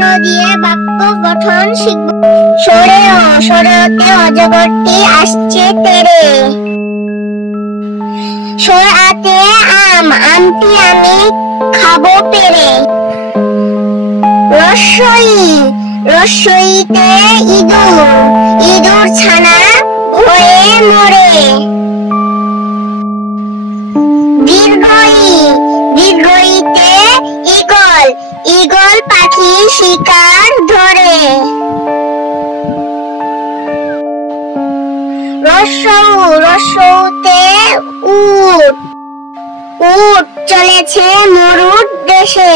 বর্ণ দিয়ে বাক্য গঠন শিখব। সরেও, সরেওতে অজগরটি আসছে তেরে। সরাতে আম, আমটি আমি খাবো পেরে। রস্বই, রস্বইতে ইঁদুর, ইঁদুর ছানা ভয়ে মরে। দীর্ঘই, দীর্ঘইতে ঈগল, ঈগল পাখি শিকার ধরে। রস্বউ, রস্বউতে উট, উট চলেছে মরুর দেশে।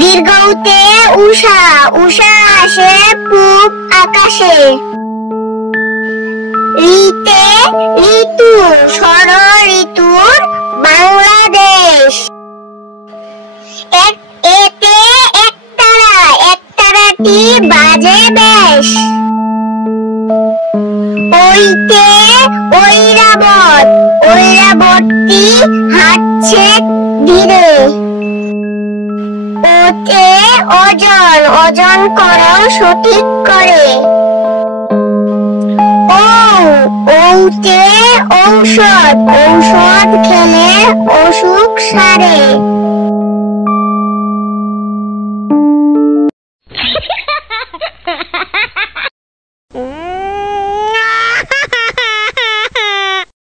দীর্ঘউতে উষা, উষা আসে পূব আকাশে। ঋতে ঋতু, ষড় ঋতুর বাংলাদেশ। এতে একতারা, একতারাটি বাজে বেশ। ওইতে ঐরাবত, ঐরাবতটি হাঁটছে ধীরে। ওতে ওজন, ওজন করো সঠিক করে। ঔতে ঔষধ, ঔষধ খেলে অসুখ সারে।